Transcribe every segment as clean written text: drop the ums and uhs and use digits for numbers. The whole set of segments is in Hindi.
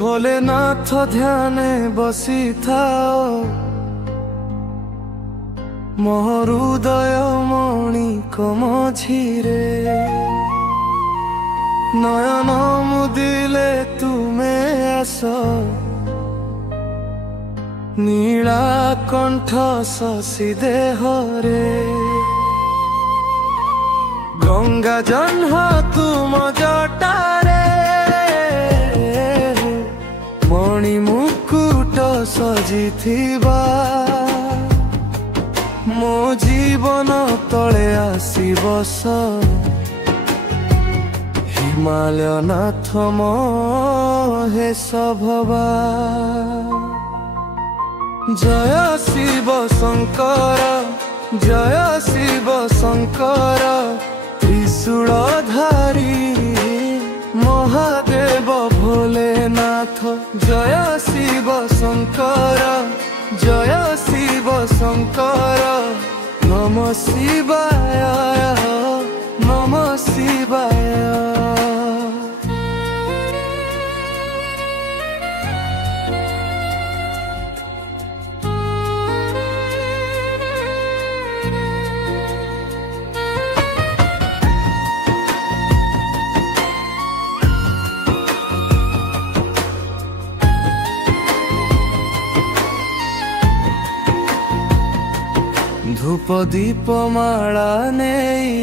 भोलेनाथ ध्याने बसी थाओ मो हृदय मणिक मझिरे नयन मुदिले तुमे आस नीला कंठ शशि देहरे गंगा जन्ह तुम जटारे मणि मुकुट सजिथिबा मो जीवन तले आसी बस हिमालय नाथ महेश भवा जय शिव शंकर जय शिव शंकर त्रिशूलधारी महादेव भोलेनाथ जय शिव शंकर जय शिव शंकर नमः शिवाय नमः शिवाय। धूप दीप माला ने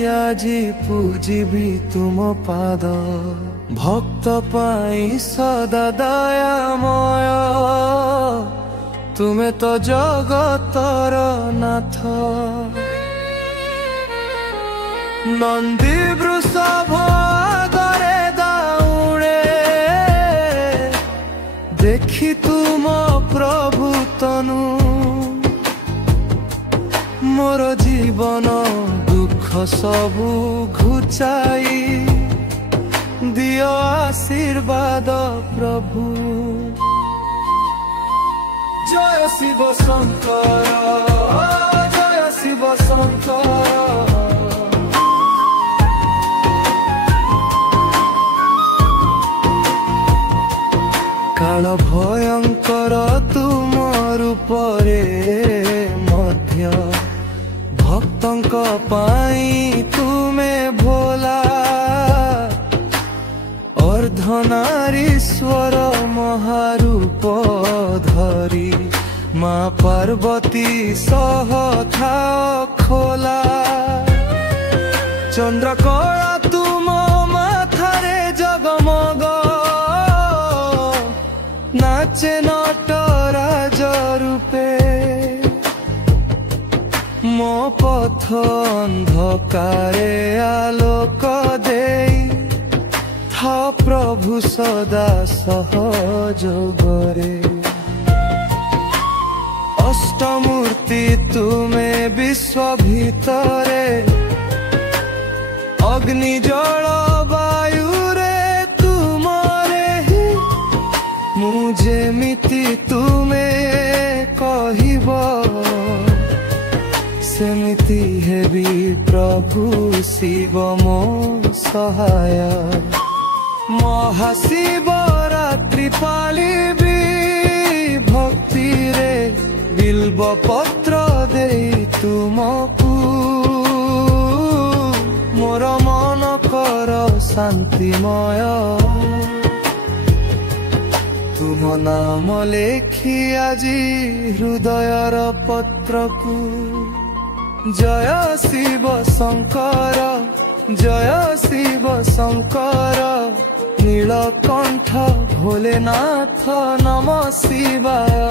आजी पूजिबी तुम पाद भक्त पाई सदा दयामय तुमे तो जगतर नाथ नंदी वृषभ आगरे दाउणे देखी तुम प्रभु तनु मोर जीवन दुख सबु घुचाई दियो आशीर्वाद प्रभु जय शिव शंकर जय शिव शंकर। काल भयंकर तुम रूपरे मध्य भक्तंक पाई तुमे भोला अर्धनारीश्वर महारूप धरी माँ पार्वती सह था खोला चंद्रकला तुम माथारे जगमग नाचे नटराज रूपे मो पथ अंधकारे आलोक देई था प्रभु सदा सहयोगरे अष्टमूर्ति तुमे विश्व भितरे अग्नि जल वायु रे तुमरे मुझे मिति तुमे कहिब सेमिति हेबी प्रभु शिव मो सहाय महाशिवरात्रि पालिबी भक्ति रे बिल्व पत्र दे तुमकु मोर मन कर शांतिमय तुम नाम लेखी आजी हृदयर पत्रकु जय शिव शंकर जय शिव शंकर नीलकंठ भोलेनाथ नमः शिवाय।